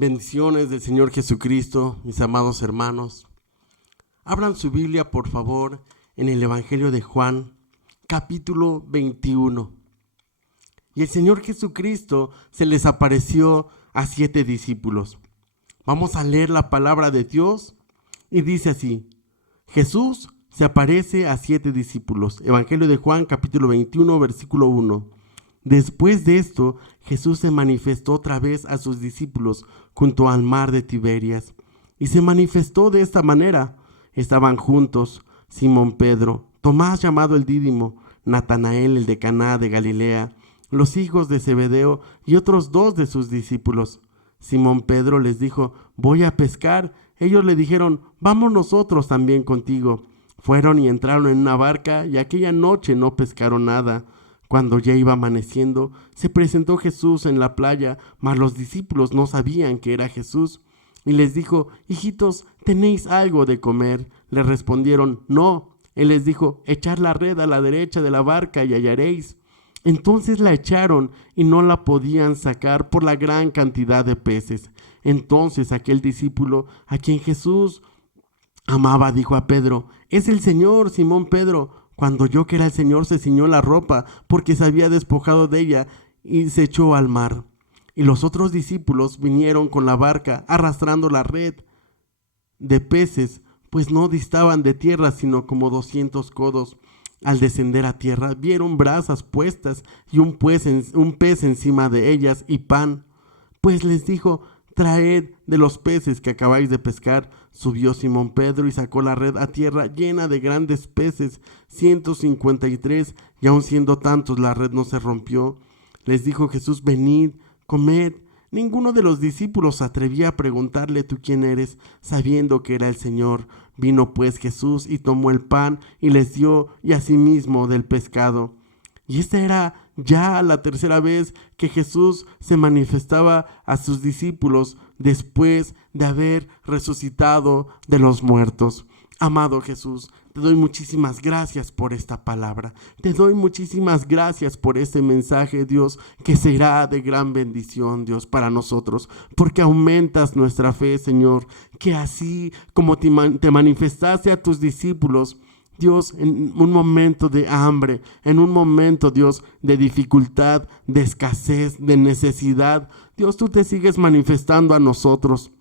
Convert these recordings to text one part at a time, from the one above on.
Bendiciones del Señor Jesucristo, mis amados hermanos. Abran su Biblia, por favor, en el Evangelio de Juan, capítulo 21. Y el Señor Jesucristo se les apareció a 7 discípulos. Vamos a leer la palabra de Dios y dice así: Jesús se aparece a 7 discípulos. Evangelio de Juan, capítulo 21, versículo 1. Después de esto, Jesús se manifestó otra vez a sus discípulos junto al mar de Tiberias. Y se manifestó de esta manera. Estaban juntos Simón Pedro, Tomás llamado el Dídimo, Natanael el de Caná de Galilea, los hijos de Zebedeo y otros 2 de sus discípulos. Simón Pedro les dijo: voy a pescar. Ellos le dijeron: vamos nosotros también contigo. Fueron y entraron en una barca y aquella noche no pescaron nada. Cuando ya iba amaneciendo, se presentó Jesús en la playa, mas los discípulos no sabían que era Jesús. Y les dijo: hijitos, ¿tenéis algo de comer? Le respondieron: no. Él les dijo: echad la red a la derecha de la barca y hallaréis. Entonces la echaron y no la podían sacar por la gran cantidad de peces. Entonces aquel discípulo a quien Jesús amaba dijo a Pedro: es el Señor. Simón Pedro, cuando oyó que era el Señor, se ciñó la ropa, porque se había despojado de ella, y se echó al mar. Y los otros discípulos vinieron con la barca, arrastrando la red de peces, pues no distaban de tierra, sino como 200 codos. Al descender a tierra, vieron brasas puestas y un pez encima de ellas y pan. Pues les dijo: traed de los peces que acabáis de pescar. Subió Simón Pedro y sacó la red a tierra llena de grandes peces, 153, y aun siendo tantos la red no se rompió. Les dijo Jesús: venid, comed. Ninguno de los discípulos se atrevía a preguntarle: ¿tú quién eres?, sabiendo que era el Señor. Vino pues Jesús y tomó el pan y les dio, y asimismo del pescado. Y esta era ya la tercera vez que Jesús se manifestaba a sus discípulos después de haber resucitado de los muertos. Amado Jesús, te doy muchísimas gracias por esta palabra. Te doy muchísimas gracias por este mensaje, Dios, que será de gran bendición, Dios, para nosotros, porque aumentas nuestra fe, Señor, que así como te manifestaste a tus discípulos, Dios, en un momento de hambre, en un momento, Dios, de dificultad, de escasez, de necesidad, Dios, tú te sigues manifestando a nosotros.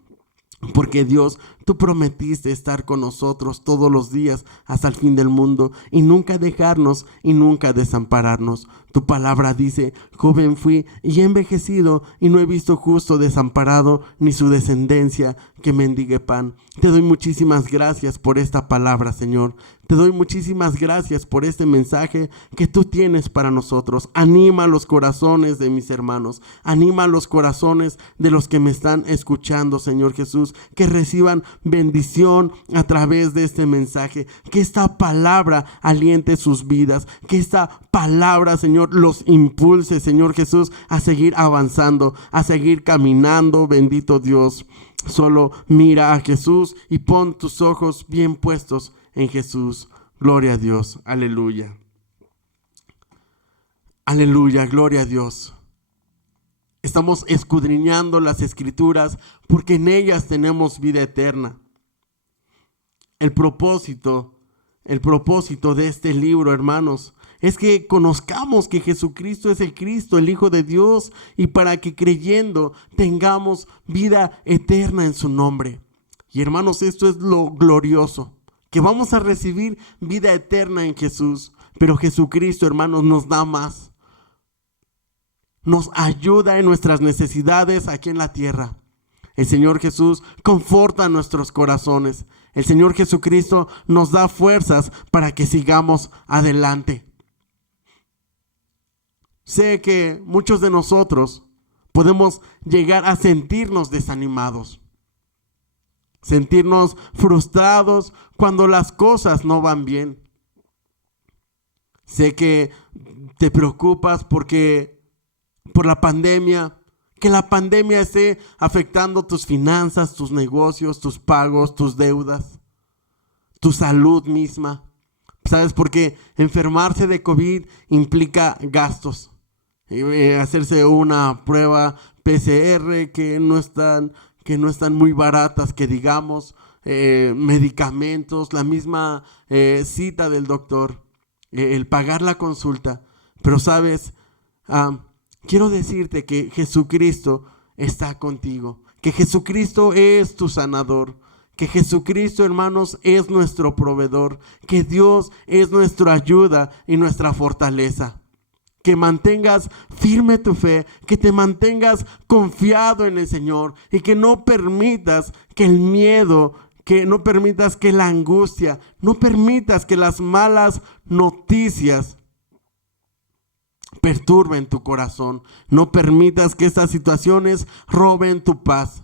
Porque Dios, tú prometiste estar con nosotros todos los días hasta el fin del mundo y nunca dejarnos y nunca desampararnos. Tu palabra dice: joven fui y he envejecido y no he visto justo desamparado ni su descendencia que mendigue pan. Te doy muchísimas gracias por esta palabra, Señor. Te doy muchísimas gracias por este mensaje que tú tienes para nosotros. Anima los corazones de mis hermanos. Anima los corazones de los que me están escuchando, Señor Jesús. Que reciban bendición a través de este mensaje. Que esta palabra aliente sus vidas. Que esta palabra, Señor, los impulse, Señor Jesús, a seguir avanzando, a seguir caminando. Bendito Dios. Solo mira a Jesús y pon tus ojos bien puestos en Jesús. Gloria a Dios. Aleluya. Aleluya. Gloria a Dios. Estamos escudriñando las Escrituras porque en ellas tenemos vida eterna. El propósito de este libro, hermanos, es que conozcamos que Jesucristo es el Cristo, el Hijo de Dios, y para que creyendo tengamos vida eterna en su nombre. Y hermanos, esto es lo glorioso, que vamos a recibir vida eterna en Jesús. Pero Jesucristo, hermanos, nos da más. Nos ayuda en nuestras necesidades aquí en la tierra. El Señor Jesús conforta nuestros corazones. El Señor Jesucristo nos da fuerzas para que sigamos adelante. Sé que muchos de nosotros podemos llegar a sentirnos desanimados, sentirnos frustrados cuando las cosas no van bien. Sé que te preocupas por la pandemia, que la pandemia esté afectando tus finanzas, tus negocios, tus pagos, tus deudas, tu salud misma. ¿Sabes? Porque enfermarse de COVID implica gastos. Hacerse una prueba PCR que no es tan que no están muy baratas, que digamos, medicamentos, la misma cita del doctor, el pagar la consulta. Pero sabes, quiero decirte que Jesucristo está contigo, que Jesucristo es tu sanador, que Jesucristo, hermanos, es nuestro proveedor, que Dios es nuestra ayuda y nuestra fortaleza. Que mantengas firme tu fe, que te mantengas confiado en el Señor y que no permitas que el miedo, que no permitas que la angustia, no permitas que las malas noticias perturben tu corazón. No permitas que estas situaciones roben tu paz.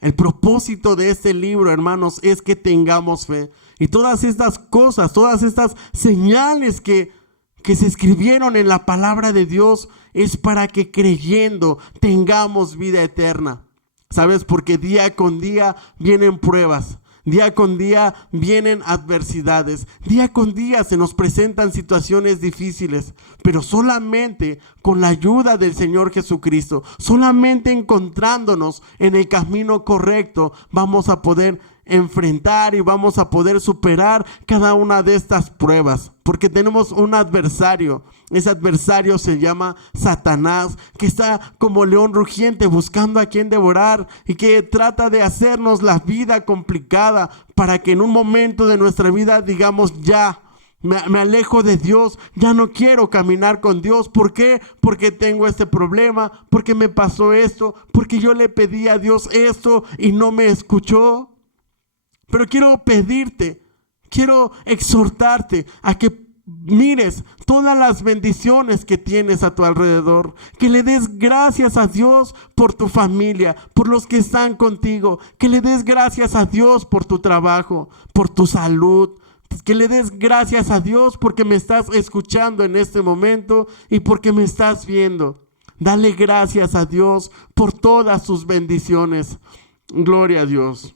El propósito de este libro, hermanos, es que tengamos fe. Y todas estas cosas, todas estas señales que se escribieron en la palabra de Dios es para que creyendo tengamos vida eterna. ¿Sabes? Porque día con día vienen pruebas. Día con día vienen adversidades, día con día se nos presentan situaciones difíciles, pero solamente con la ayuda del Señor Jesucristo, solamente encontrándonos en el camino correcto, vamos a poder enfrentar y vamos a poder superar cada una de estas pruebas, porque tenemos un adversario. Ese adversario se llama Satanás, que está como león rugiente buscando a quien devorar y que trata de hacernos la vida complicada para que en un momento de nuestra vida digamos ya. Me alejo de Dios, ya no quiero caminar con Dios. ¿Por qué? Porque tengo este problema, porque me pasó esto, porque yo le pedí a Dios esto y no me escuchó. Pero quiero pedirte, quiero exhortarte a que mires todas las bendiciones que tienes a tu alrededor, que le des gracias a Dios por tu familia, por los que están contigo, que le des gracias a Dios por tu trabajo, por tu salud, que le des gracias a Dios porque me estás escuchando en este momento y porque me estás viendo. Dale gracias a Dios por todas sus bendiciones. Gloria a Dios.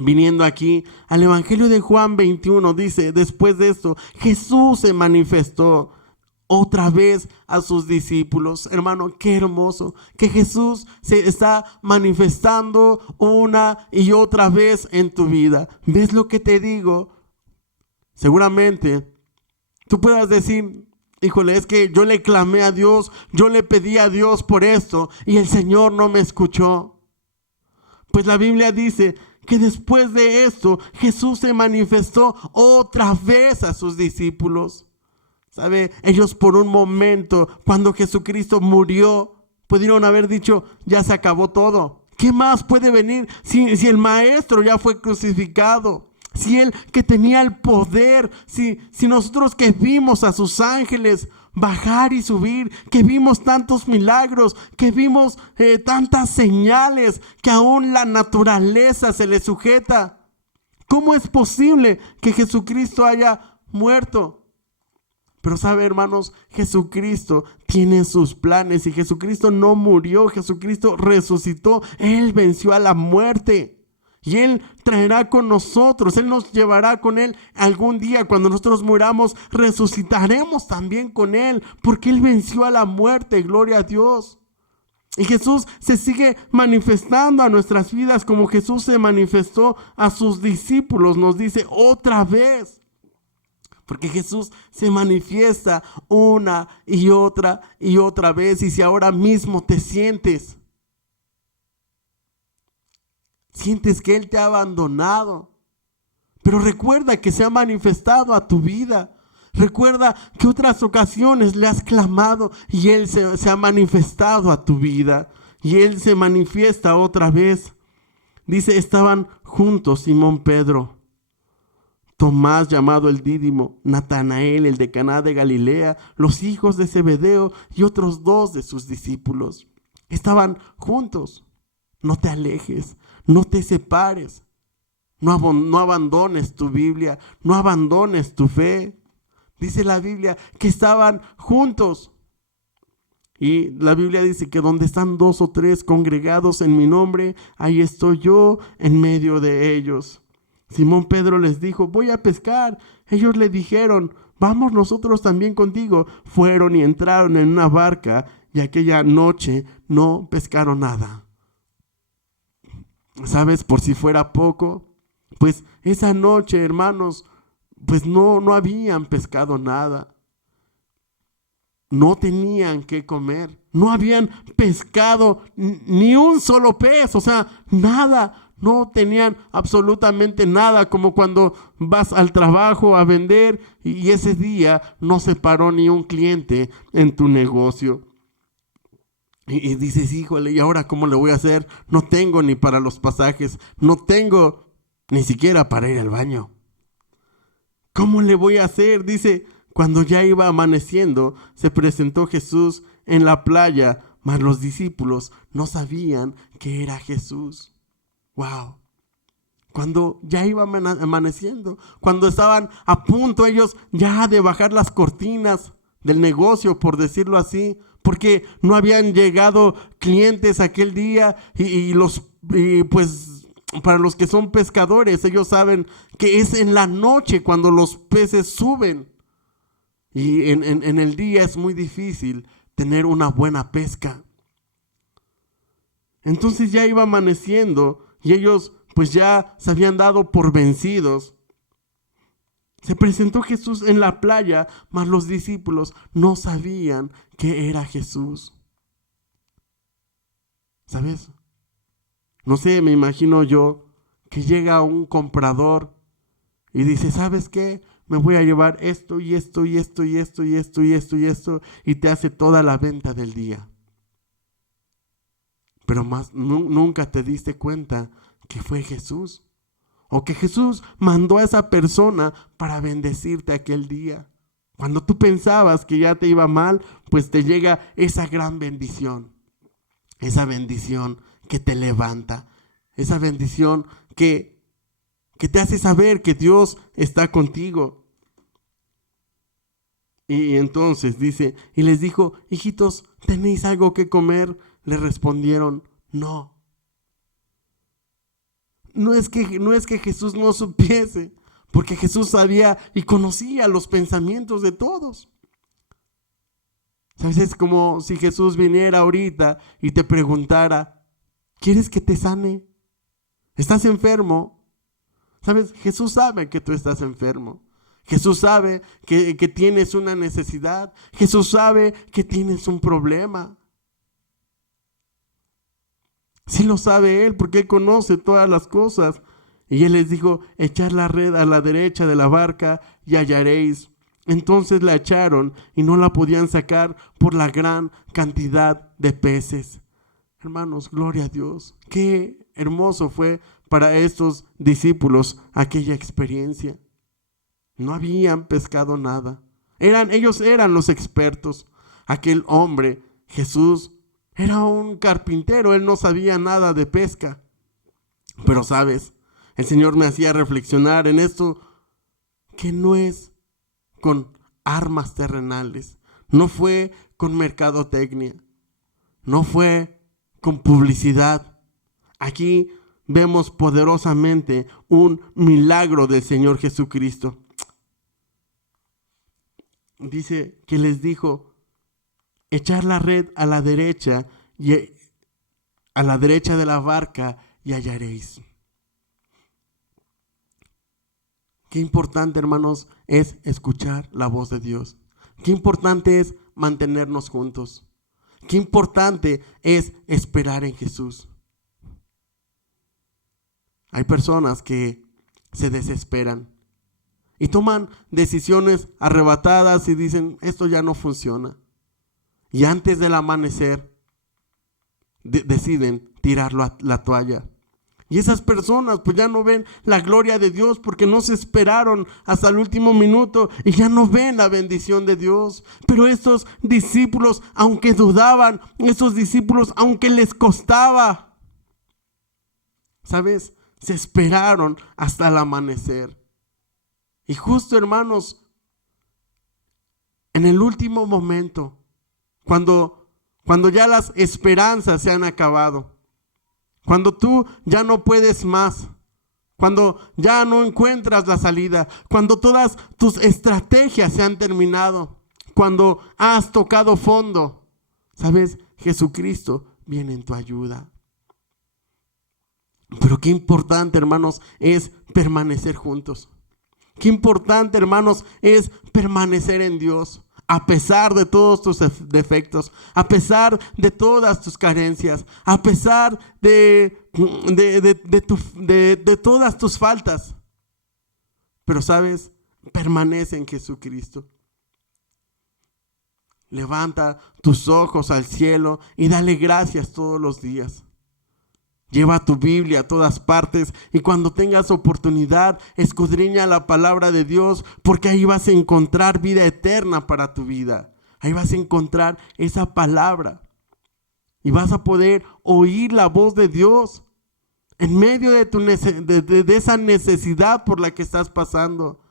Viniendo aquí al Evangelio de Juan 21, dice, después de esto, Jesús se manifestó otra vez a sus discípulos. Hermano, qué hermoso que Jesús se está manifestando una y otra vez en tu vida. ¿Ves lo que te digo? Seguramente tú puedas decir, híjole, es que yo le clamé a Dios, yo le pedí a Dios por esto y el Señor no me escuchó. Pues la Biblia dice que después de esto Jesús se manifestó otra vez a sus discípulos. ¿Sabe? Ellos por un momento, cuando Jesucristo murió, pudieron haber dicho, ya se acabó todo. ¿Qué más puede venir si el Maestro ya fue crucificado? Si Él que tenía el poder, si nosotros que vimos a sus ángeles bajar y subir, que vimos tantos milagros, que vimos tantas señales, que aún la naturaleza se le sujeta. ¿Cómo es posible que Jesucristo haya muerto? Pero sabe, hermanos, Jesucristo tiene sus planes y Jesucristo no murió, Jesucristo resucitó, Él venció a la muerte. Y Él traerá con nosotros, Él nos llevará con Él algún día. Cuando nosotros muramos, resucitaremos también con Él, porque Él venció a la muerte, gloria a Dios. Y Jesús se sigue manifestando a nuestras vidas como Jesús se manifestó a sus discípulos, nos dice otra vez. Porque Jesús se manifiesta una y otra vez. Y si ahora mismo te sientes que Él te ha abandonado, pero recuerda que se ha manifestado a tu vida. Recuerda que otras ocasiones le has clamado y Él se ha manifestado a tu vida. Y Él se manifiesta otra vez. Dice, estaban juntos Simón Pedro, Tomás llamado el Dídimo, Natanael el de Caná de Galilea, los hijos de Zebedeo y otros 2 de sus discípulos. Estaban juntos. No te alejes, no te separes, no abandones tu Biblia, no abandones tu fe. Dice la Biblia que estaban juntos. Y la Biblia dice que donde están 2 o 3 congregados en mi nombre, ahí estoy yo en medio de ellos. Simón Pedro les dijo, voy a pescar. Ellos le dijeron, vamos nosotros también contigo. Fueron y entraron en una barca y aquella noche no pescaron nada. ¿Sabes? Por si fuera poco, pues esa noche, hermanos, pues no habían pescado nada. No tenían que comer. No habían pescado ni un solo pez, o sea, nada. No tenían absolutamente nada, como cuando vas al trabajo a vender y ese día no se paró ni un cliente en tu negocio. Y dices, híjole, ¿y ahora cómo le voy a hacer? No tengo ni para los pasajes, no tengo ni siquiera para ir al baño. ¿Cómo le voy a hacer? Dice, cuando ya iba amaneciendo, se presentó Jesús en la playa, mas los discípulos no sabían que era Jesús. ¡Wow! Cuando ya iba amaneciendo, cuando estaban a punto ellos ya de bajar las cortinas del negocio, por decirlo así, porque no habían llegado clientes aquel día y pues para los que son pescadores, ellos saben que es en la noche cuando los peces suben y en el día es muy difícil tener una buena pesca. Entonces ya iba amaneciendo y ellos pues ya se habían dado por vencidos. Se presentó Jesús en la playa, mas los discípulos no sabían que era Jesús. ¿Sabes? No sé, me imagino yo que llega un comprador y dice, ¿sabes qué? Me voy a llevar esto y esto y esto y esto y esto y esto y esto y te hace toda la venta del día. Pero nunca te diste cuenta que fue Jesús. O que Jesús mandó a esa persona para bendecirte aquel día. Cuando tú pensabas que ya te iba mal, pues te llega esa gran bendición. Esa bendición que te levanta. Esa bendición que te hace saber que Dios está contigo. Y entonces dice, y les dijo, hijitos, ¿tenéis algo que comer? Le respondieron, no. No es que Jesús no supiese, porque Jesús sabía y conocía los pensamientos de todos. ¿Sabes? Es como si Jesús viniera ahorita y te preguntara, ¿quieres que te sane? ¿Estás enfermo? ¿Sabes? Jesús sabe que tú estás enfermo. Jesús sabe que tienes una necesidad. Jesús sabe que tienes un problema. Sí lo sabe Él, porque Él conoce todas las cosas. Y Él les dijo, echad la red a la derecha de la barca y hallaréis. Entonces la echaron y no la podían sacar por la gran cantidad de peces. Hermanos, gloria a Dios. Qué hermoso fue para estos discípulos aquella experiencia. No habían pescado nada. Ellos eran los expertos. Aquel hombre, Jesús, era un carpintero, él no sabía nada de pesca. Pero sabes, el Señor me hacía reflexionar en esto, que no es con armas terrenales, no fue con mercadotecnia, no fue con publicidad. Aquí vemos poderosamente un milagro del Señor Jesucristo. Dice que les dijo, echar la red a la derecha de la barca y hallaréis. Qué importante, hermanos, es escuchar la voz de Dios. Qué importante es mantenernos juntos. Qué importante es esperar en Jesús. Hay personas que se desesperan y toman decisiones arrebatadas y dicen, esto ya no funciona. Y antes del amanecer deciden tirar la toalla. Y esas personas pues ya no ven la gloria de Dios porque no se esperaron hasta el último minuto y ya no ven la bendición de Dios. Pero estos discípulos, aunque dudaban, esos discípulos, aunque les costaba, ¿sabes? Se esperaron hasta el amanecer. Y justo, hermanos, en el último momento, cuando ya las esperanzas se han acabado, cuando tú ya no puedes más, cuando ya no encuentras la salida, cuando todas tus estrategias se han terminado, cuando has tocado fondo, ¿sabes? Jesucristo viene en tu ayuda. Pero qué importante, hermanos, es permanecer juntos. Qué importante, hermanos, es permanecer en Dios. A pesar de todos tus defectos, a pesar de todas tus carencias, a pesar de todas tus faltas. Pero, ¿sabes? Permanece en Jesucristo. Levanta tus ojos al cielo y dale gracias todos los días. Lleva tu Biblia a todas partes y cuando tengas oportunidad, escudriña la palabra de Dios, porque ahí vas a encontrar vida eterna para tu vida. Ahí vas a encontrar esa palabra y vas a poder oír la voz de Dios en medio de esa necesidad por la que estás pasando.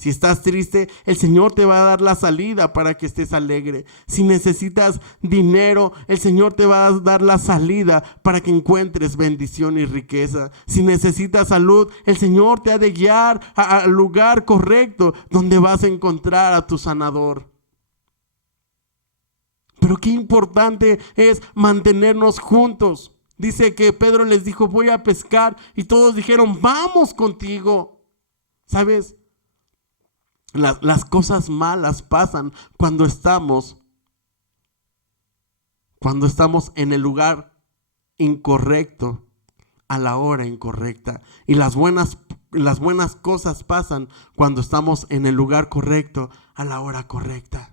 Si estás triste, el Señor te va a dar la salida para que estés alegre. Si necesitas dinero, el Señor te va a dar la salida para que encuentres bendición y riqueza. Si necesitas salud, el Señor te ha de guiar al lugar correcto donde vas a encontrar a tu sanador. Pero qué importante es mantenernos juntos. Dice que Pedro les dijo, voy a pescar, y todos dijeron, vamos contigo. ¿Sabes? Las cosas malas pasan cuando estamos en el lugar incorrecto, a la hora incorrecta. Y las buenas cosas pasan cuando estamos en el lugar correcto, a la hora correcta.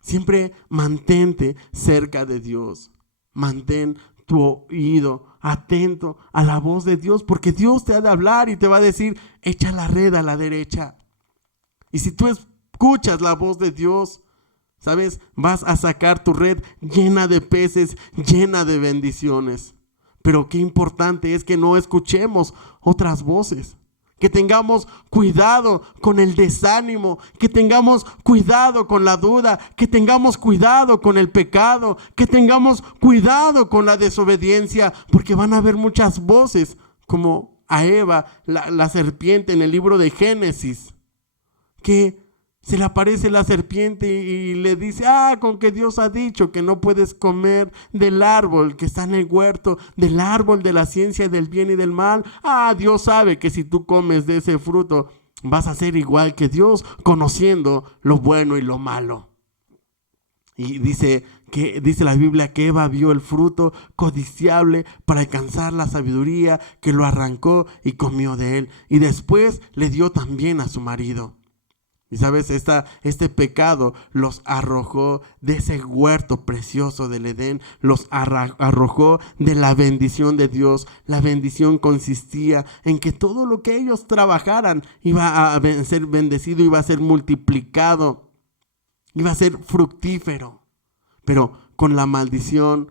Siempre mantente cerca de Dios. Mantén tu oído atento a la voz de Dios, porque Dios te ha de hablar y te va a decir, echa la red a la derecha. Y si tú escuchas la voz de Dios, ¿sabes? Vas a sacar tu red llena de peces, llena de bendiciones. Pero qué importante es que no escuchemos otras voces. Que tengamos cuidado con el desánimo, que tengamos cuidado con la duda, que tengamos cuidado con el pecado, que tengamos cuidado con la desobediencia, porque van a haber muchas voces, como a Eva, la serpiente en el libro de Génesis, que se le aparece la serpiente y le dice, con que Dios ha dicho que no puedes comer del árbol que está en el huerto, del árbol de la ciencia del bien y del mal. Dios sabe que si tú comes de ese fruto vas a ser igual que Dios, conociendo lo bueno y lo malo. Y dice la Biblia que Eva vio el fruto codiciable para alcanzar la sabiduría, que lo arrancó y comió de él. Y después le dio también a su marido. Y sabes, este pecado los arrojó de ese huerto precioso del Edén, los arrojó de la bendición de Dios. La bendición consistía en que todo lo que ellos trabajaran iba a ser bendecido, iba a ser multiplicado, iba a ser fructífero. Pero con la maldición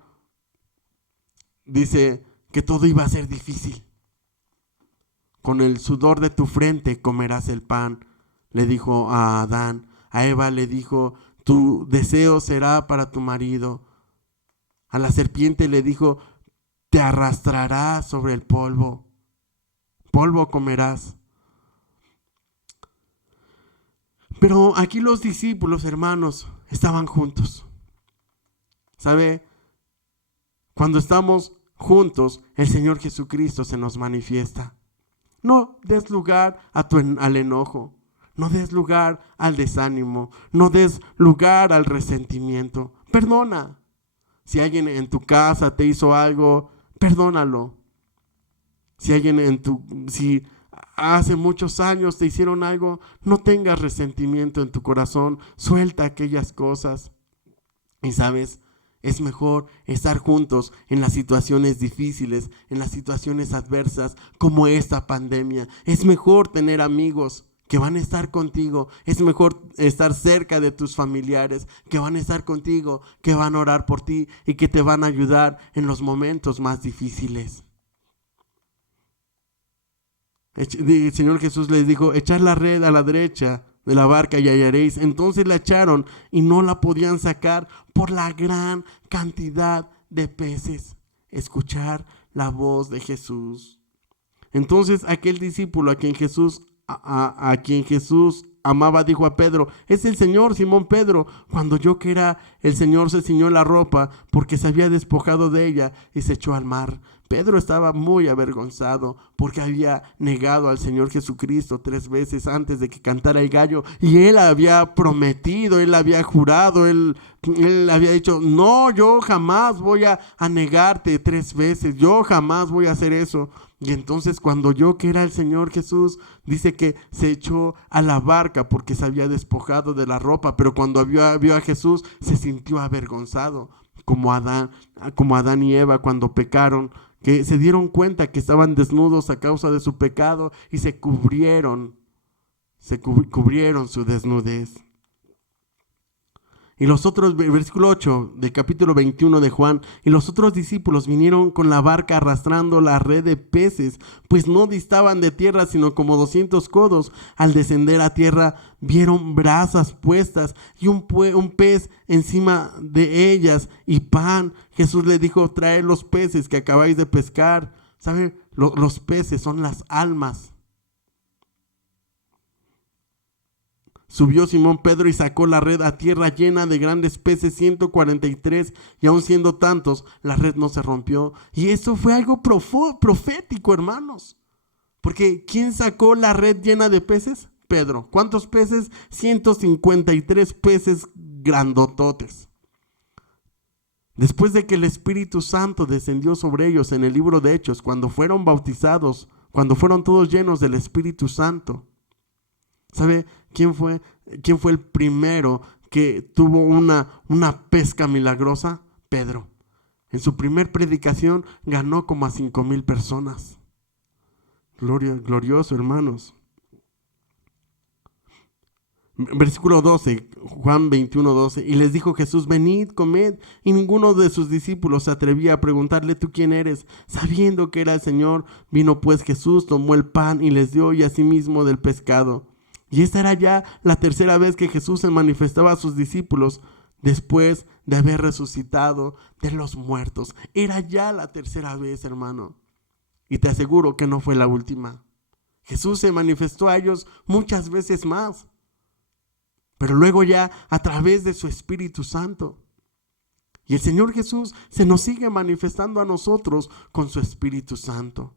dice que todo iba a ser difícil. Con el sudor de tu frente comerás el pan, le dijo a Adán. A Eva le dijo, tu deseo será para tu marido. A la serpiente le dijo, te arrastrarás sobre el polvo, polvo comerás. Pero aquí los discípulos, hermanos, estaban juntos. ¿Sabe? Cuando estamos juntos, el Señor Jesucristo se nos manifiesta. No des lugar al enojo. No des lugar al desánimo, no des lugar al resentimiento. Perdona. Si alguien en tu casa te hizo algo, perdónalo. Si hace muchos años te hicieron algo, no tengas resentimiento en tu corazón. Suelta aquellas cosas. Y sabes, es mejor estar juntos en las situaciones difíciles, en las situaciones adversas, como esta pandemia. Es mejor tener amigos que van a estar contigo. Es mejor estar cerca de tus familiares que van a estar contigo, que van a orar por ti y que te van a ayudar en los momentos más difíciles. El Señor Jesús les dijo, echad la red a la derecha de la barca y hallaréis. Entonces la echaron y no la podían sacar por la gran cantidad de peces. Escuchar la voz de Jesús. Entonces aquel discípulo a quien Jesús amaba dijo a Pedro, es el Señor. Simón Pedro, cuando oyó que era el Señor, se ciñó la ropa porque se había despojado de ella y se echó al mar. Pedro estaba muy avergonzado porque había negado al Señor Jesucristo 3 veces antes de que cantara el gallo. Y él había prometido, él había jurado, él había dicho, no, yo jamás voy a negarte 3 veces, yo jamás voy a hacer eso. Y entonces cuando oyó que era el Señor Jesús, dice que se echó a la barca porque se había despojado de la ropa, pero cuando vio a Jesús se sintió avergonzado, como Adán y Eva cuando pecaron, que se dieron cuenta que estaban desnudos a causa de su pecado y se cubrieron su desnudez. Y los otros, versículo 8 del capítulo 21 de Juan, y los otros discípulos vinieron con la barca arrastrando la red de peces, pues no distaban de tierra sino como 200 codos. Al descender a tierra vieron brasas puestas y un pez encima de ellas y pan. Jesús les dijo, traed los peces que acabáis de pescar. ¿Saben? Los peces son las almas. Subió Simón Pedro y sacó la red a tierra llena de grandes peces, 143, y aun siendo tantos, la red no se rompió. Y eso fue algo profético, hermanos. Porque ¿quién sacó la red llena de peces? Pedro. ¿Cuántos peces? 153 peces grandototes. Después de que el Espíritu Santo descendió sobre ellos en el libro de Hechos, cuando fueron bautizados, cuando fueron todos llenos del Espíritu Santo, ¿sabe quién fue el primero que tuvo una pesca milagrosa? Pedro. En su primer predicación ganó como a 5,000 personas. Glorioso, hermanos. Versículo 12, Juan 21, 12. Y les dijo Jesús, venid, comed. Y ninguno de sus discípulos se atrevía a preguntarle, ¿tú quién eres? Sabiendo que era el Señor, vino pues Jesús, tomó el pan y les dio, y asimismo del pescado. Y esta era ya la tercera vez que Jesús se manifestaba a sus discípulos después de haber resucitado de los muertos. Era ya la tercera vez, hermano. Y te aseguro que no fue la última. Jesús se manifestó a ellos muchas veces más, pero luego ya a través de su Espíritu Santo. Y el Señor Jesús se nos sigue manifestando a nosotros con su Espíritu Santo.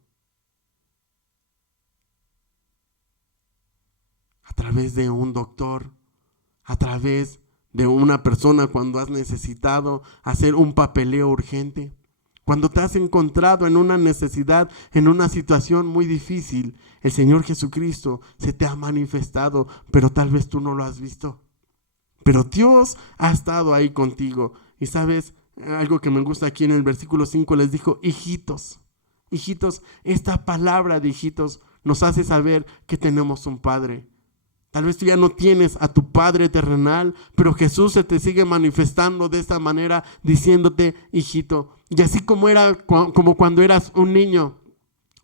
A través de un doctor, a través de una persona cuando has necesitado hacer un papeleo urgente, cuando te has encontrado en una necesidad, en una situación muy difícil, el Señor Jesucristo se te ha manifestado, pero tal vez tú no lo has visto. Pero Dios ha estado ahí contigo. Y sabes, algo que me gusta aquí en el versículo 5, les dijo, hijitos, esta palabra de hijitos nos hace saber que tenemos un Padre. Tal vez tú ya no tienes a tu Padre terrenal, pero Jesús se te sigue manifestando de esta manera, diciéndote, hijito. Y así como cuando eras un niño,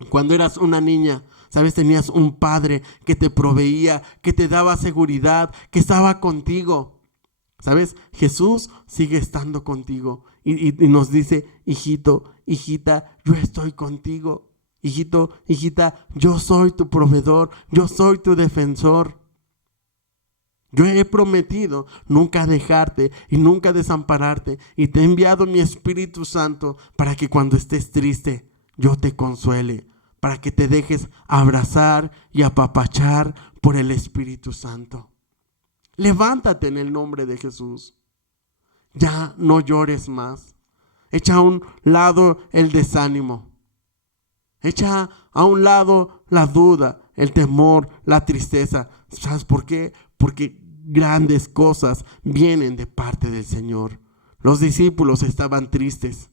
cuando eras una niña, ¿sabes? Tenías un Padre que te proveía, que te daba seguridad, que estaba contigo. ¿Sabes? Jesús sigue estando contigo y nos dice, hijito, hijita, yo estoy contigo. Hijito, hijita, yo soy tu proveedor, yo soy tu defensor. Yo he prometido nunca dejarte y nunca desampararte, y te he enviado mi Espíritu Santo para que cuando estés triste yo te consuele, para que te dejes abrazar y apapachar por el Espíritu Santo. Levántate en el nombre de Jesús. Ya no llores más. Echa a un lado el desánimo. Echa a un lado la duda, el temor, la tristeza. ¿Sabes por qué? Porque grandes cosas vienen de parte del Señor. Los discípulos estaban tristes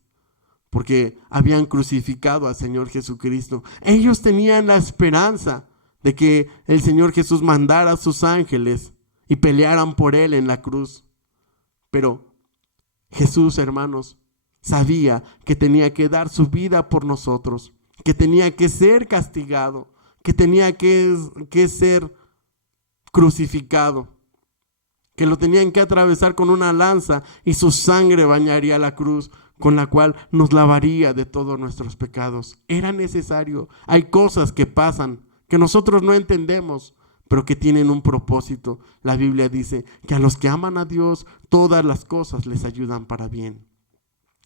porque habían crucificado al Señor Jesucristo. Ellos tenían la esperanza de que el Señor Jesús mandara a sus ángeles y pelearan por él en la cruz. Pero Jesús, hermanos, sabía que tenía que dar su vida por nosotros, que tenía que ser castigado, que tenía que ser crucificado, que lo tenían que atravesar con una lanza y su sangre bañaría la cruz, con la cual nos lavaría de todos nuestros pecados. Era necesario. Hay cosas que pasan que nosotros no entendemos, pero que tienen un propósito. La Biblia dice que a los que aman a Dios, todas las cosas les ayudan para bien.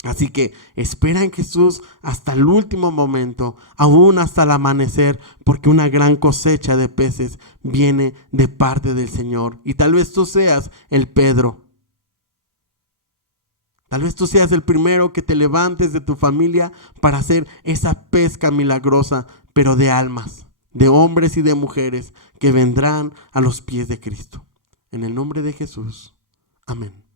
Así que espera en Jesús hasta el último momento, aún hasta el amanecer, porque una gran cosecha de peces viene de parte del Señor. Y tal vez tú seas el Pedro. Tal vez tú seas el primero que te levantes de tu familia para hacer esa pesca milagrosa, pero de almas, de hombres y de mujeres que vendrán a los pies de Cristo. En el nombre de Jesús. Amén.